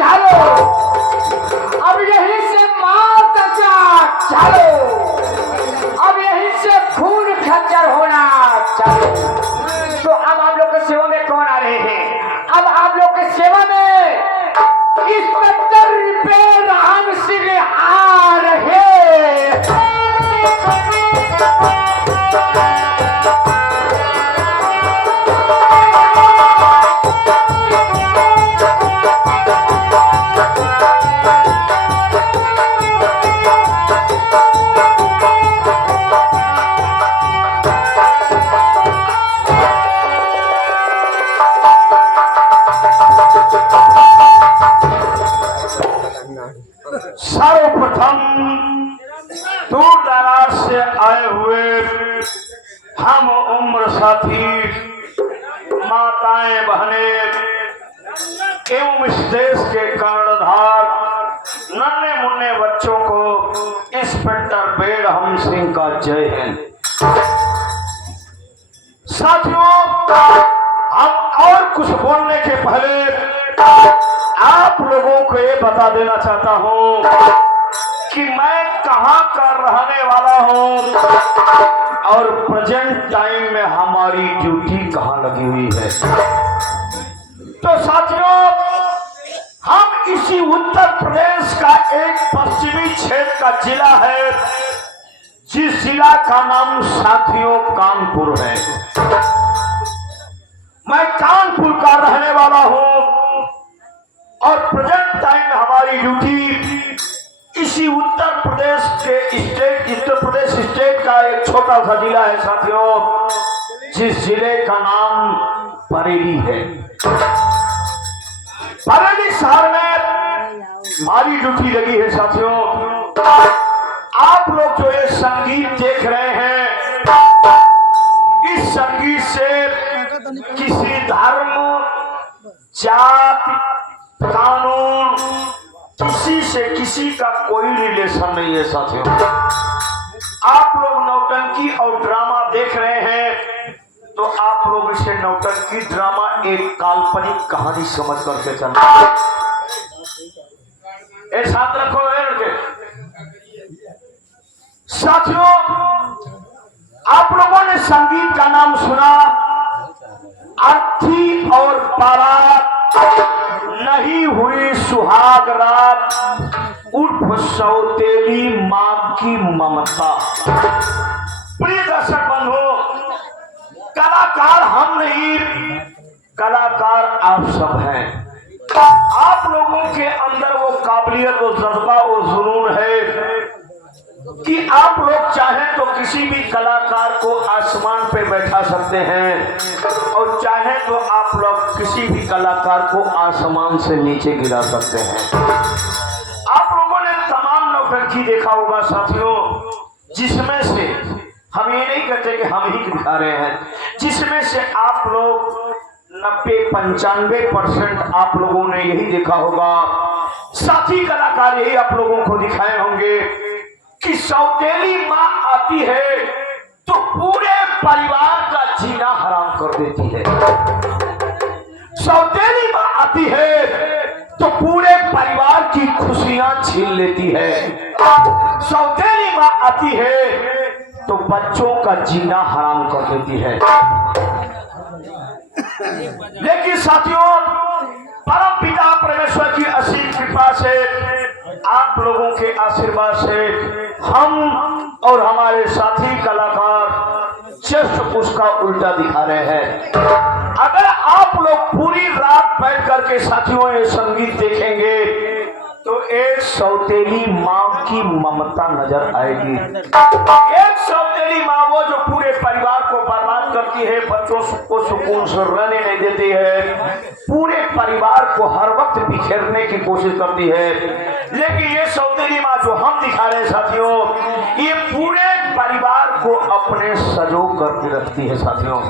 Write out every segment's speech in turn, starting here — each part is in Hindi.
चलो, अब यहीं से मौत का चलो, अब यहीं से खून खच्चर होना चलो। तो अब आप लोग के सेवा में कौन आ रहे हैं? अब आप लोग के सेवा में इंस्पेक्टर पे राम सिंह आ रहे। सर्वप्रथम दूर दराज से आए हुए हम उम्र साथी माताएं बहनें एवं इस देश के कर्णधार नन्हे मुन्ने बच्चों को इंस्पेक्टर बेरहम सिंह का जय है। साथियों, हम और कुछ बोलने के पहले आप लोगों को ये बता देना चाहता हूं कि मैं कहां का रहने वाला हूं और प्रेजेंट टाइम में हमारी ड्यूटी कहां लगी हुई है। तो साथियों, हम इसी उत्तर प्रदेश का एक पश्चिमी क्षेत्र का जिला है, जिस जिला का नाम साथियों कानपुर है। मैं कानपुर का रहने वाला हूं और प्रेजेंट टाइम में हमारी ड्यूटी इसी उत्तर प्रदेश स्टेट का एक छोटा सा जिला है साथियों, जिस जिले का नाम बरेली है। बरेली शहर में हमारी ड्यूटी लगी है साथियों। आप लोग जो ये संगीत देख रहे हैं, इस संगीत से किसी धर्म, जाति, कानून, किसी से किसी का कोई रिलेशन नहीं है साथियों। आप लोग नौटंकी और ड्रामा देख रहे हैं, तो आप लोग इसे नौटंकी ड्रामा एक काल्पनिक कहानी समझ करके चलना। एक साथ रखो लड़के। साथियों, आप लोगों ने संगीत का नाम सुना, अर्थी और बारात, नहीं हुई सुहाग रात, उर्फ सौतेली मां की ममता। प्रिय दर्शक बंधु, कलाकार हम नहीं, कलाकार आप सब हैं। आप लोगों के अंदर वो काबिलियत, वो जज्बा, वो जुनून है कि आप लोग चाहें तो किसी भी कलाकार को आसमान पे बैठा सकते हैं और चाहें तो आप लोग किसी भी कलाकार को आसमान से नीचे गिरा सकते हैं। आप लोगों ने तमाम नौटंकी देखा होगा साथियों, जिसमें से हम ये नहीं कहते कि हम ही दिखा रहे हैं, जिसमें से आप लोग 90-95% आप लोगों ने यही देखा होगा। साथी कलाकार यही आप लोगों को दिखाए होंगे कि सौतेली माँ आती है तो पूरे परिवार का जीना हराम कर देती है। सौतेली माँ आती है तो पूरे परिवार की खुशियां छीन लेती है। सौतेली माँ आती है तो बच्चों का जीना हराम कर देती है। लेकिन साथियों, परम पिता परमेश्वर की असीम कृपा से, आप लोगों के आशीर्वाद से हम और हमारे साथी कलाकार जस्ट उसका उल्टा दिखा रहे हैं। अगर आप लोग पूरी रात बैठ करके साथियों ये संगीत देखेंगे तो एक सौतेली माँ की ममता नजर आएगी। एक सौतेली माँ वो जो पूरे परिवार को बर्बाद करती है, बच्चों को सुकून से रहने नहीं देती है, पूरे परिवार को हर वक्त बिखेरने की कोशिश करती है। लेकिन ये सौतेली माँ जो हम दिखा रहे हैं साथियों, ये पूरे परिवार को अपने सजो करके रखती है साथियों।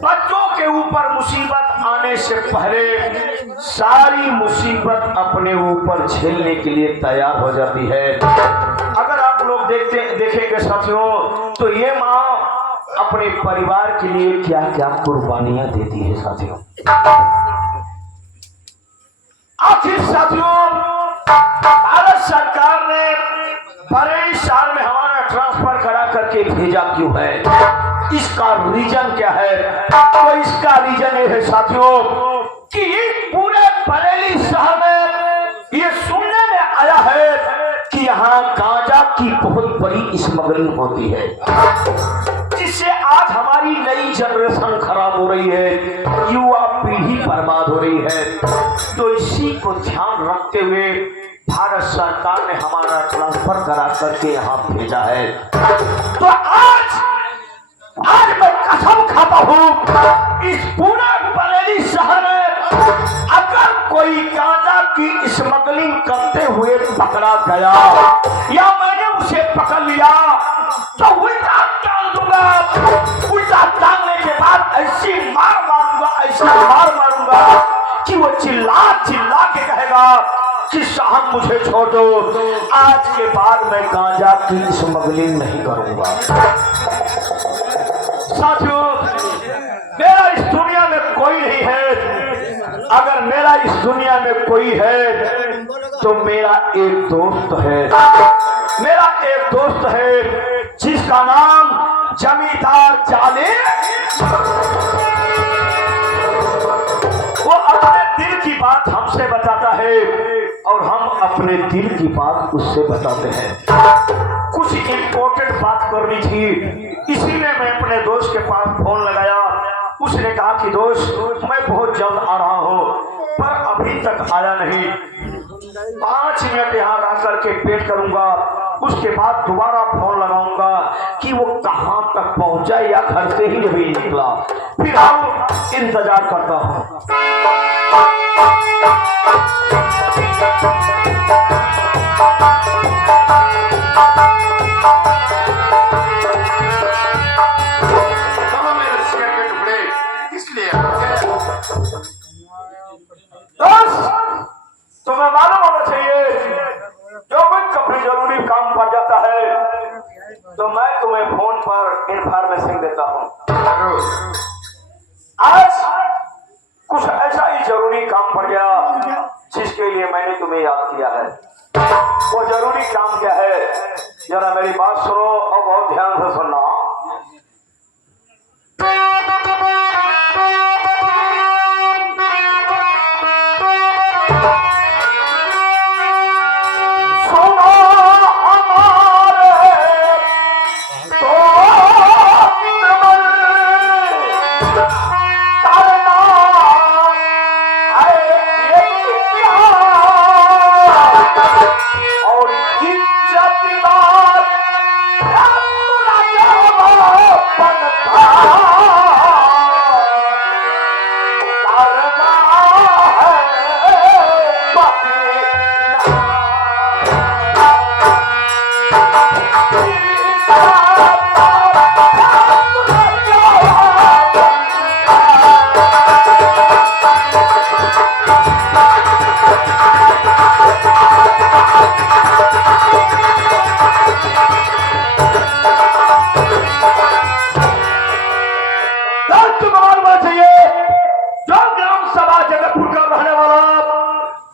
बच्चों के ऊपर मुसीबत आने से पहले सारी मुसीबत अपने ऊपर झेलने के लिए तैयार हो जाती है। अगर आप लोग देखेंगे साथियों, तो ये माँ अपने परिवार के लिए क्या क्या कुर्बानियां देती है साथियों। आखिर साथियों, भारत सरकार ने बड़े शहर में हमारा ट्रांसफर करा करके भेजा क्यों है? इसका रीजन क्या है? तो इसका रीजन ये है साथियों कि पूरे बरेली शहर में ये सुनने में आया है कि यहाँ गांजा की बहुत बड़ी स्मगलिंग होती है, जिससे आज हमारी नई जनरेशन खराब हो रही है, युवा पीढ़ी बर्बाद हो रही है। तो इसी को ध्यान रखते हुए भारत सरकार ने हमारा ट्रांसफर करा करके यहाँ भेजा है। तो आज मैं कसम खाता हूँ, इस पूरा बरेली शहर में अगर कोई गांजा की स्मगलिंग करते हुए पकड़ा गया या मैंने उसे पकड़ लिया तो उल्टा टांग दूंगा। उल्टा टांगने के बाद ऐसी मार मारूंगा, ऐसा मार मारूंगा कि वो चिल्ला चिल्ला के कहेगा कि साहब मुझे छोड़ दो, आज के बाद मैं गांजा की स्मगलिंग नहीं करूंगा। साथियों, मेरा इस दुनिया में कोई नहीं है। अगर मेरा इस दुनिया में कोई है तो मेरा एक दोस्त है। मेरा एक दोस्त है जिसका नाम जमींदार जाले। वो अपने दिल की बात हमसे बताता है और हम अपने दिल की बात उससे बताते हैं। कुछ इम्पोर्टेंट बात करनी थी, इसीलिए मैं अपने दोस्त के पास फोन लगाया। उसने कहा कि दोस्त मैं बहुत जल्द आ रहा हूँ, पर अभी तक आया नहीं। 5 मिनट यहाँ रह करके वेट करूंगा, उसके बाद दोबारा फोन लगाऊंगा कि वो कहाँ तक पहुंचा या घर से ही नहीं निकला। फिर हम इंतजार करता हूँ। तुम्हें मालूम होना चाहिए, जो कोई कभी जरूरी काम पड़ जाता है तो मैं तुम्हें फोन पर इंफॉर्मेशन देता हूँ। आज कुछ ऐसा ही जरूरी काम पड़ गया जिसके लिए मैंने तुम्हें याद किया है। वो जरूरी काम क्या है, जरा मेरी बात सुनो और बहुत ध्यान से सुनना।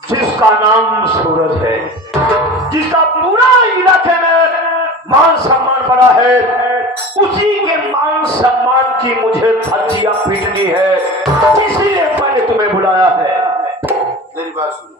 जिसका नाम सूरज है, जिसका पूरा इलाके में मान सम्मान बना है, उसी के मान सम्मान की मुझे धज्जियां पीटनी है। इसीलिए मैंने तुम्हें बुलाया है। मेरी बात सुनो।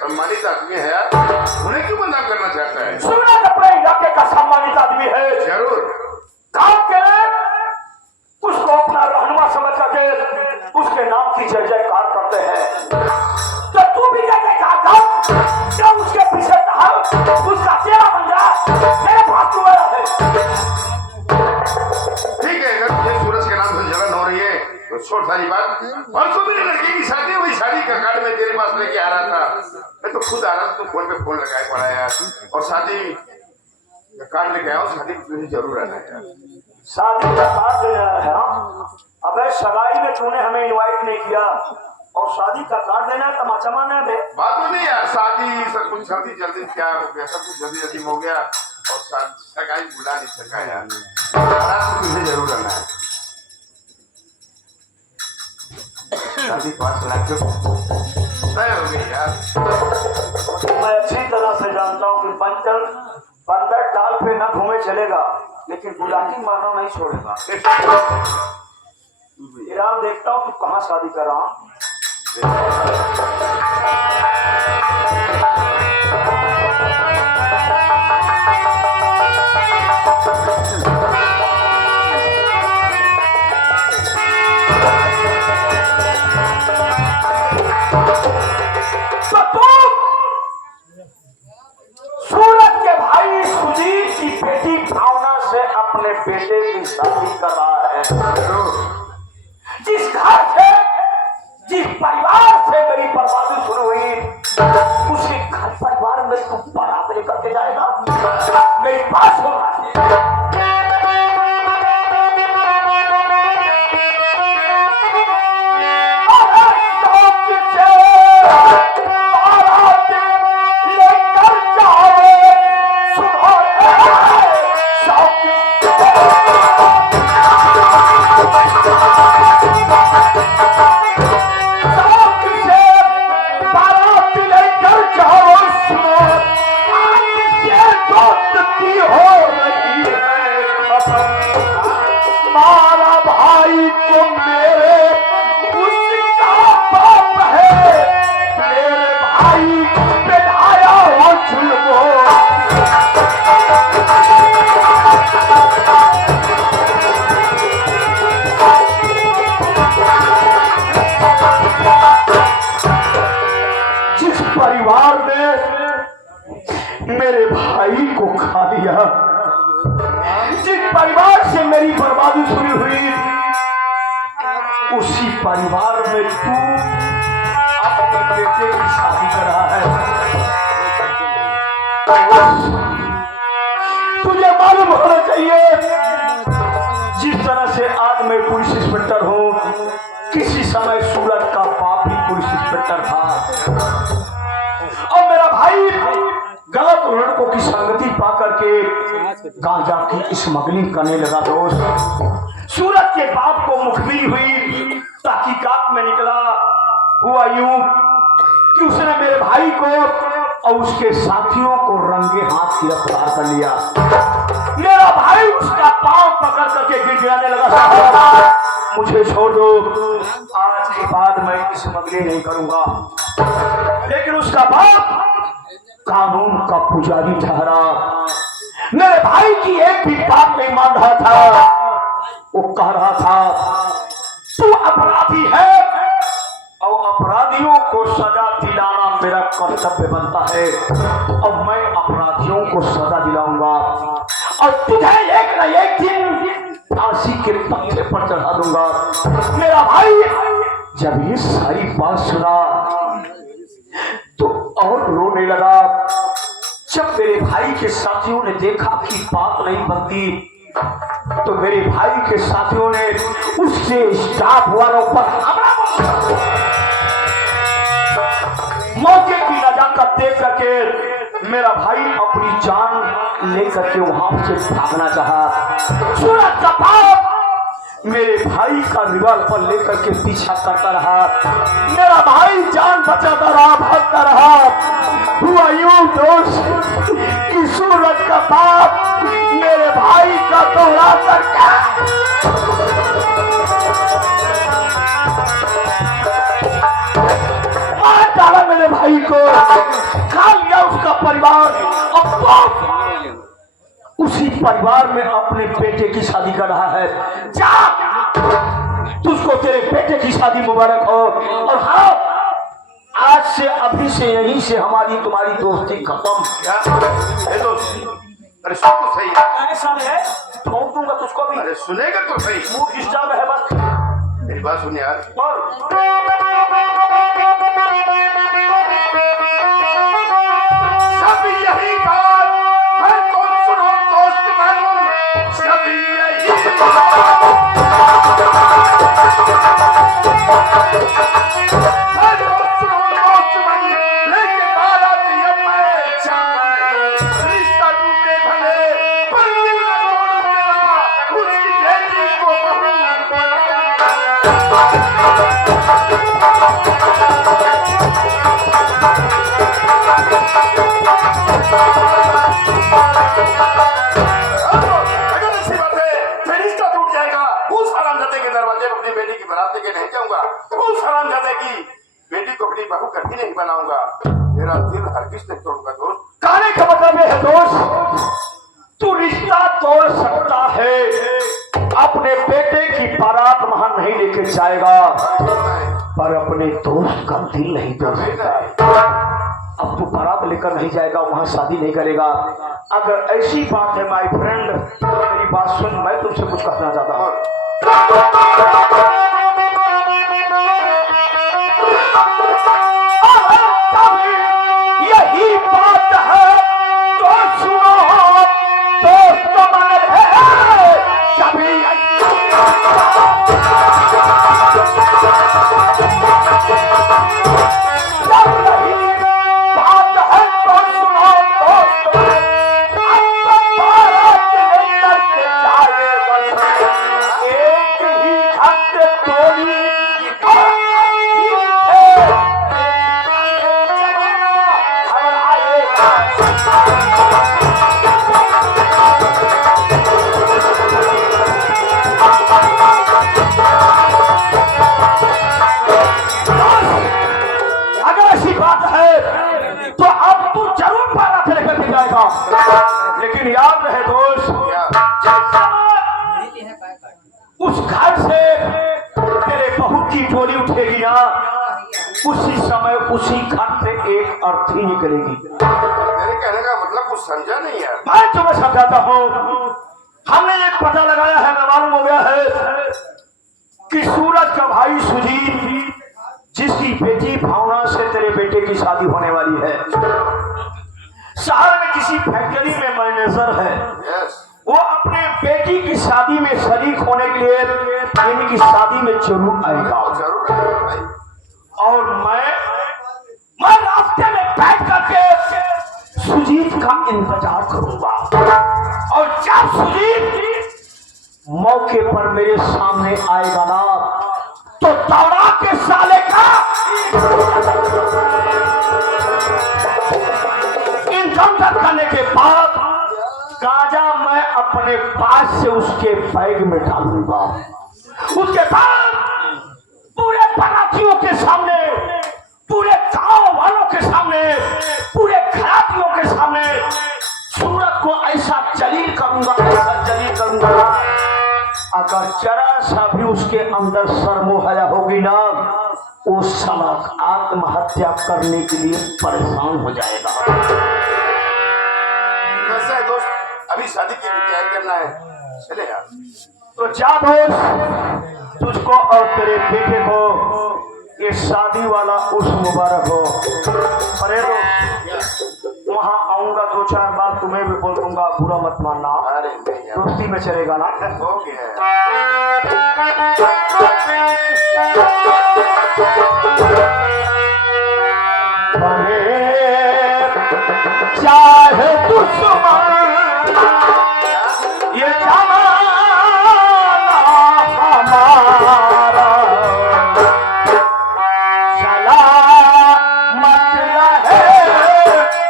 सम्मानित आदमी है यार, उन्हें क्यों बदनाम करना चाहता है? सूरज अपने इलाके का सम्मानित आदमी है। जरूर गांव के उसको अपना रहनुमा समझ करके उसके नाम की जय जयकार करते हैं। तो तू भी जय जयकार कर, क्या उसके पीछे उसका चेहरा बन जा। छोड़ सारी बात। परसों मेरी लड़की की शादी हुई, शादी का कार्ड मैं तेरे पास लेके आ रहा था। मैं तो खुद आ रहा था, तू फोन पे फोन लगाए पड़ा यार। और शादी का कार्ड लेके आया हूँ, शादी तुझे जरूर आना है यार। शादी का कार्ड ले आया है। अबे सगाई में तूने हमें इनवाइट नहीं किया और शादी का कार्ड देना तमाचा मारना है बे। बात तो नहीं यार, शादी सब कुछ जल्दी जल्दी क्या हो गया, सब कुछ जल्दी जल्दी हो गया और सगाई बुला नहीं सका यार। तो तुझे जरूर आना है। शादी 5 लाख तय हो गई यार। मैं अच्छी तरह से जानता हूँ कि पंचर टाल पे न घूमे चलेगा, लेकिन गुलाटी मारना नहीं छोड़ेगा। ईरान देखता हूँ तू कहाँ शादी कर रहा। सूरत के भाई सुजीत की बेटी भावना से अपने बेटे की शादी कर रहा है। जिस घर से, जिस परिवार से मेरी बर्बादी शुरू हुई, उसी घर परिवार में तू बारात लेकर के जाएगा। मेरी बात सुन। मेरे भाई को खा दिया, जिस परिवार से मेरी बर्बादी शुरू हुई, उसी परिवार में तू अपने बेटे की शादी कर रहा है। तुझे मालूम होना चाहिए, जिस तरह से आज मैं पुलिस इंस्पेक्टर हूँ, किसी समय सूरत का बाप ही पुलिस इंस्पेक्टर था। और मेरा भाई गलत लड़कों की संगति पा करके गांजा की स्मगलिंग करने लगा। दोस्त, सूरत के बाप को मुखबिरी हुई, तहकीकात में निकला हुआ यूं कि उसने मेरे भाई को और उसके साथियों को रंगे हाथ गिरफ्तार कर लिया। मेरा भाई उसका पांव पकड़ करके गिड़गिड़ाने लगा, मुझे छोड़ दो, आज के बाद मैं स्मगलिंग नहीं करूंगा। लेकिन उसका बाप कानून का पुजारी ठहरा, मेरे भाई की एक भी बात नहीं मान रहा था। वो कह रहा था तू अपराधी है और अपराधियों को सजा दिलाना मेरा कर्तव्य बनता है, और मैं अपराधियों को सजा दिलाऊंगा और तुझे एक न एक दिन फांसी के पत्थर पर चढ़ा दूंगा। मेरा भाई जब ये सारी बात सुना तो और रोने लगा। जब मेरे भाई के साथियों ने देखा कि बात नहीं बनती, तो मेरे भाई के साथियों ने उससे स्टाफ वालों पर हमला बोला। मौके की नजाकत देख करके मेरा भाई अपनी जान लेकर के वहां से भागना चाहा। सूरत का बाप मेरे भाई का रिवॉल्वर लेकर के पीछा करता रहा। मेरा भाई जान बचाता रहा, भागता रहा। हुआ यूं दोस्त कि सूरत का बाप मेरे भाई का दौड़ा करके मार डाला मेरे भाई को, खा लिया उसका परिवार। अब उसी परिवार में अपने बेटे की शादी कर रहा है। जा, तुझको तेरे बेटे की शादी मुबारक हो। और हाँ, आज से अभी से यहीं से हमारी तुम्हारी दोस्ती खत्म। अरे सुन तो सही, ऐसा नहीं है, ठोक दूंगा तुझको भी। अरे सुनेगा तो सही। मूड डिस्टर्ब है बस। मेरी बात सुन यार, सब यही बात है तो सुनो दोस्त मन, सब यही बात है तो सुनो दोस्त मन, लेके बारात ये मैं चाहे रिश्ता टूटे भले पर दिल न तोड़ मेरा, उसकी बेटी को बहू न बना। अगर ऐसी बात है फिर रिश्ता टूट जाएगा, उस हरामजादे के दरवाजे पर अपनी बेटी की बारात लेके नहीं जाऊंगा, उस हरामजादे की बेटी को अपनी बहू कभी नहीं बनाऊंगा, मेरा दिल हरगिज नहीं तोड़ूंगा दोस्त। कहने का मतलब यह है दोस्त, तू रिश्ता तोड़ सकता है, अपने बेटे की बारात वहां नहीं लेके जाएगा, पर अपने दोस्त का दिल नहीं तोड़ सकता। अब तू बारात लेकर नहीं जाएगा, वहां शादी नहीं करेगा। अगर ऐसी बात है माय फ्रेंड, मेरी बात सुन, मैं तुमसे कुछ कहना चाहता हूँ। यही बात है तो सुनो दोस्त मन है, सभी लेकिन याद रहे दोस्त, उस घर से तेरे बहू की टोली उठेगी ना, उसी समय उसी घर से एक अर्थी निकलेगी। मेरे कहने का मतलब कुछ समझा नहीं यार। मैं तुम्हें समझाता हूँ, हमने एक पता लगाया है, मैं मालूम हो गया है कि सूरज का भाई सुजीत, जिसकी बेटी भावना से तेरे बेटे की शादी होने वाली है, शहर में किसी फैक्ट्री में मैनेजर है, वो अपने बेटी की शादी में शरीक होने के लिए इनकी शादी में जरूर आएगा। जरूर आएगा भाई। और मैं रास्ते में बैठ करके सुजीत का इंतजार करूंगा, और जब सुजीत मौके पर मेरे सामने आएगा ना, तो दौड़ा के साले का इंतजार करने के बाद गांजा मैं अपने पास से उसके बैग में डालूंगा। उसके बाद पूरे बारातियों के सामने, पूरे गांव वालों के सामने, पूरे घरातियों के सामने सूरत को ऐसा जलील करूंगा, ऐसा जलील करूंगा, अगर जरा सा भी उसके अंदर शर्मो हया होगी ना, वो साला आत्महत्या करने के लिए परेशान हो जाएगा। कैसा है दोस्त, अभी शादी की तैयारी करना है, चले यार। तो जा दोस्त, तुझको और तेरे बेटे को ये शादी वाला उस मुबारक हो। अरे दोस्त, वहाँ आऊंगा, दो चार बार तुम्हें भी बोल दूंगा, बुरा मत मानना। अरे नहीं यार, दोस्ती में चलेगा ना? हो गया चाहे दुश्मन ये जमाना हमारा सलामत रहे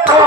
तो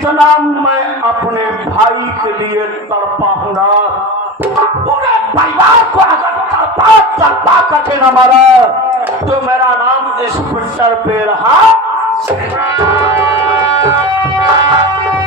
जितना मैं अपने भाई के लिए तड़पा हूं ना, पूरे परिवार को अगर तड़पा करके न मारा तो मेरा नाम इस पिक्चर पे रहा।